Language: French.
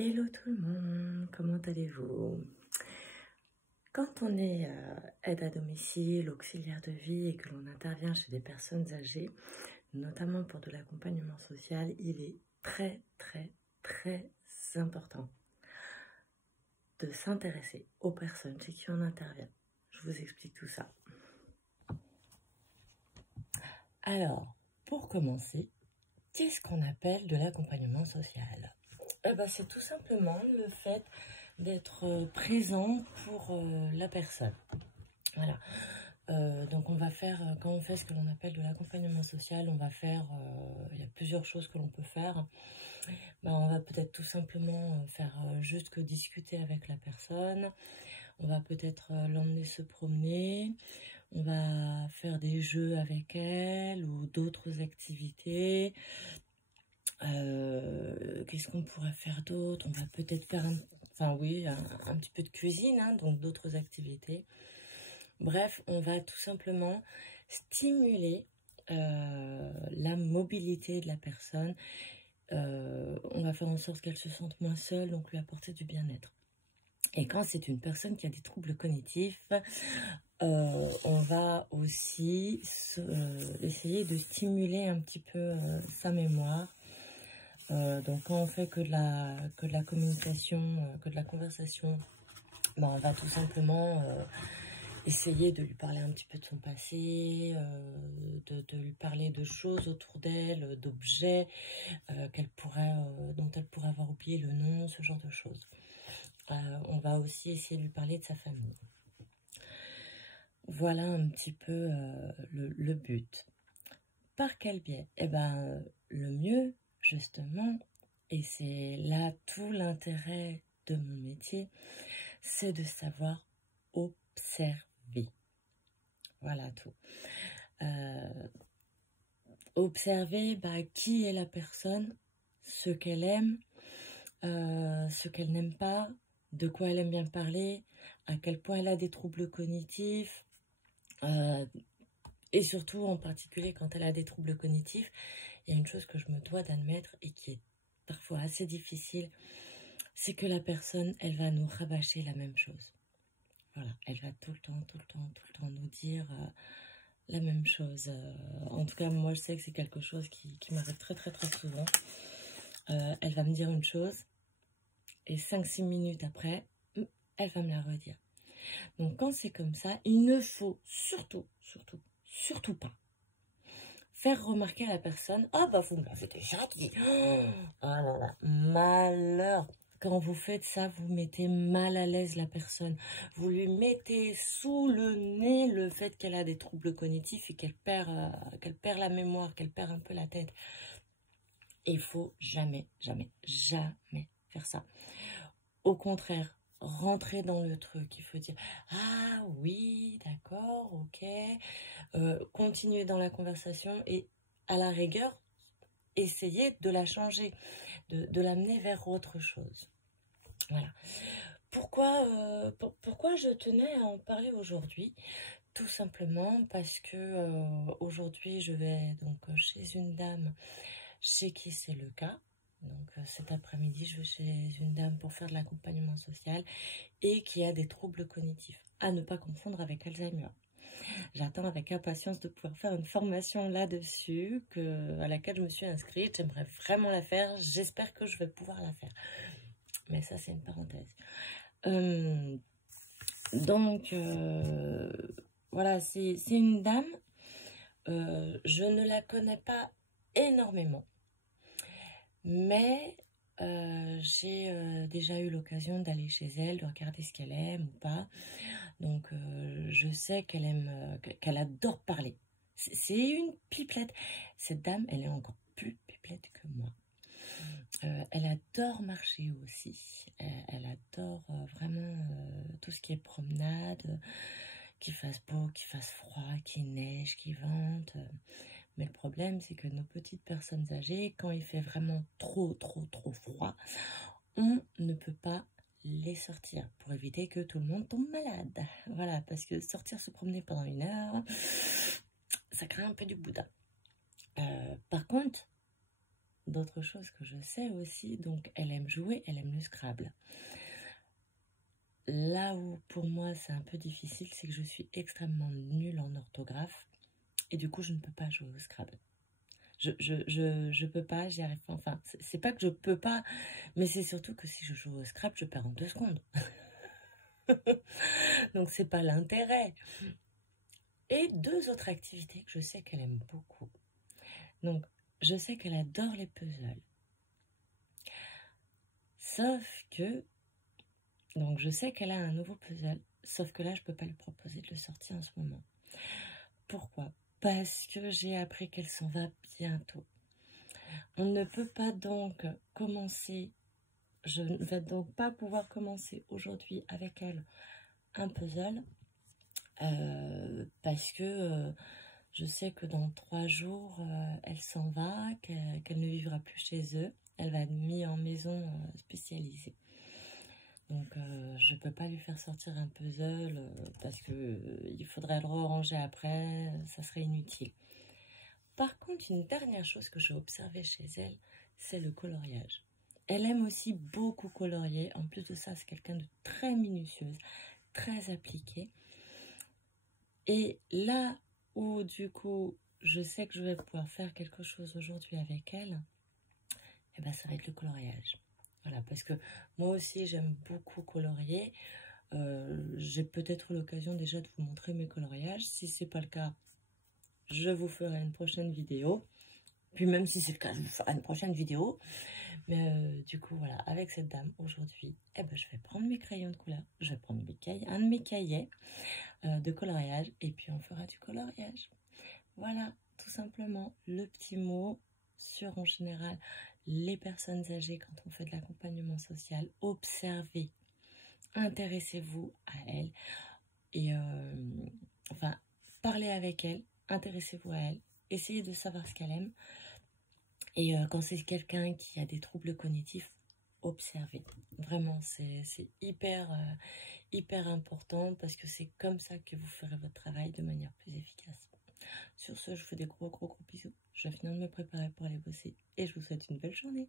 Hello tout le monde, comment allez-vous? Quand on est aide à domicile, auxiliaire de vie et que l'on intervient chez des personnes âgées, notamment pour de l'accompagnement social, il est très important de s'intéresser aux personnes chez qui on intervient. Je vous explique tout ça. Alors, pour commencer, qu'est-ce qu'on appelle de l'accompagnement social? C'est tout simplement le fait d'être présent pour la personne. Voilà. Donc on va faire, quand on fait ce que l'on appelle de l'accompagnement social, on va faire, il y a plusieurs choses que l'on peut faire. On va peut-être tout simplement faire juste que discuter avec la personne. On va peut-être l'emmener se promener. On va faire des jeux avec elle ou d'autres activités. Qu'est-ce qu'on pourrait faire d'autre? On va peut-être faire un petit peu de cuisine, hein, donc d'autres activités. Bref, on va tout simplement stimuler la mobilité de la personne. On va faire en sorte qu'elle se sente moins seule, donc lui apporter du bien-être. Et quand c'est une personne qui a des troubles cognitifs, on va aussi essayer de stimuler un petit peu sa mémoire. Donc quand on fait que de la communication, que de la conversation, on va tout simplement essayer de lui parler un petit peu de son passé, de lui parler de choses autour d'elle, d'objets dont elle pourrait avoir oublié le nom, ce genre de choses. On va aussi essayer de lui parler de sa famille. Voilà un petit peu le but. Par quel biais? Le mieux, justement, et c'est là tout l'intérêt de mon métier, c'est de savoir observer. Voilà tout. Observer qui est la personne, ce qu'elle aime, ce qu'elle n'aime pas, de quoi elle aime bien parler, à quel point elle a des troubles cognitifs, et surtout en particulier quand elle a des troubles cognitifs, il y a une chose que je me dois d'admettre et qui est parfois assez difficile, c'est que la personne, elle va nous rabâcher la même chose. Voilà, elle va tout le temps nous dire la même chose. En tout cas, moi, je sais que c'est quelque chose qui m'arrive très souvent. Elle va me dire une chose et 5-6 minutes après, elle va me la redire. Donc, quand c'est comme ça, il ne faut surtout pas faire remarquer à la personne, vous me l'avez déjà dit. Oh là là, malheur. Quand vous faites ça, vous mettez mal à l'aise la personne. Vous lui mettez sous le nez le fait qu'elle a des troubles cognitifs et qu'elle perd la mémoire, qu'elle perd un peu la tête. Et il faut jamais faire ça. Au contraire, rentrer dans le truc. Il faut dire, ah oui, d'accord, ok. Continuer dans la conversation et à la rigueur, essayer de la changer, de l'amener vers autre chose. Voilà. Pourquoi je tenais à en parler aujourd'hui? Tout simplement parce que aujourd'hui, je vais donc chez une dame chez qui c'est le cas. Donc cet après-midi, je vais chez une dame pour faire de l'accompagnement social et qui a des troubles cognitifs. À ne pas confondre avec Alzheimer. J'attends avec impatience de pouvoir faire une formation là-dessus à laquelle je me suis inscrite. J'aimerais vraiment la faire. J'espère que je vais pouvoir la faire. Mais ça, c'est une parenthèse. Voilà, c'est une dame. Je ne la connais pas énormément. Mais j'ai déjà eu l'occasion d'aller chez elle, de regarder ce qu'elle aime ou pas. Donc, je sais qu'elle adore parler. C'est une pipelette. Cette dame, elle est encore plus pipelette que moi. Elle adore marcher aussi. Elle adore vraiment tout ce qui est promenade, qu'il fasse beau, qu'il fasse froid, qu'il neige, qu'il vente. Mais le problème, c'est que nos petites personnes âgées, quand il fait vraiment trop froid, on ne peut pas les sortir pour éviter que tout le monde tombe malade. Voilà, parce que sortir se promener pendant 1 heure, ça crée un peu du boudin. Par contre, d'autres choses que je sais aussi. Donc, elle aime jouer, elle aime le Scrabble. Là où, pour moi, c'est un peu difficile, c'est que je suis extrêmement nulle en orthographe. Et du coup, je ne peux pas jouer au Scrabble. Je peux pas, j'y arrive pas. Enfin, c'est pas que je peux pas, mais c'est surtout que si je joue au Scrabble, je perds en 2 secondes. Donc, c'est pas l'intérêt. Et 2 autres activités que je sais qu'elle aime beaucoup. Donc, je sais qu'elle adore les puzzles. Sauf que, donc je sais qu'elle a un nouveau puzzle, sauf que là, je peux pas lui proposer de le sortir en ce moment. Pourquoi? Parce que j'ai appris qu'elle s'en va bientôt. On ne peut pas donc commencer, je ne vais donc pas pouvoir commencer aujourd'hui avec elle un puzzle, parce que je sais que dans 3 jours, elle s'en va, qu'elle ne vivra plus chez eux. Elle va être mise en maison spécialisée. Donc, je ne peux pas lui faire sortir un puzzle parce que il faudrait le ranger après, ça serait inutile. Par contre, une dernière chose que j'ai observée chez elle, c'est le coloriage. Elle aime aussi beaucoup colorier. En plus de ça, c'est quelqu'un de très minutieuse, très appliquée. Et là où, du coup, je sais que je vais pouvoir faire quelque chose aujourd'hui avec elle, eh ben, ça va être le coloriage. Voilà, parce que moi aussi, j'aime beaucoup colorier. J'ai peut-être l'occasion déjà de vous montrer mes coloriages. Si ce n'est pas le cas, je vous ferai une prochaine vidéo. Puis même si c'est le cas, je vous ferai une prochaine vidéo. Mais du coup, voilà, avec cette dame, aujourd'hui, eh ben, je vais prendre mes crayons de couleur. Je vais prendre un de mes cahiers de coloriage. Et puis, on fera du coloriage. Voilà, tout simplement, le petit mot sur, en général, les personnes âgées quand on fait de l'accompagnement social. Observez, intéressez-vous à elle. Et enfin, parlez avec elle, intéressez-vous à elle, essayez de savoir ce qu'elle aime. Et quand c'est quelqu'un qui a des troubles cognitifs, observez. Vraiment, c'est hyper, hyper important parce que c'est comme ça que vous ferez votre travail de manière plus efficace. Sur ce, je vous fais des gros bisous. Je vais finir de me préparer pour aller bosser et je vous souhaite une belle journée.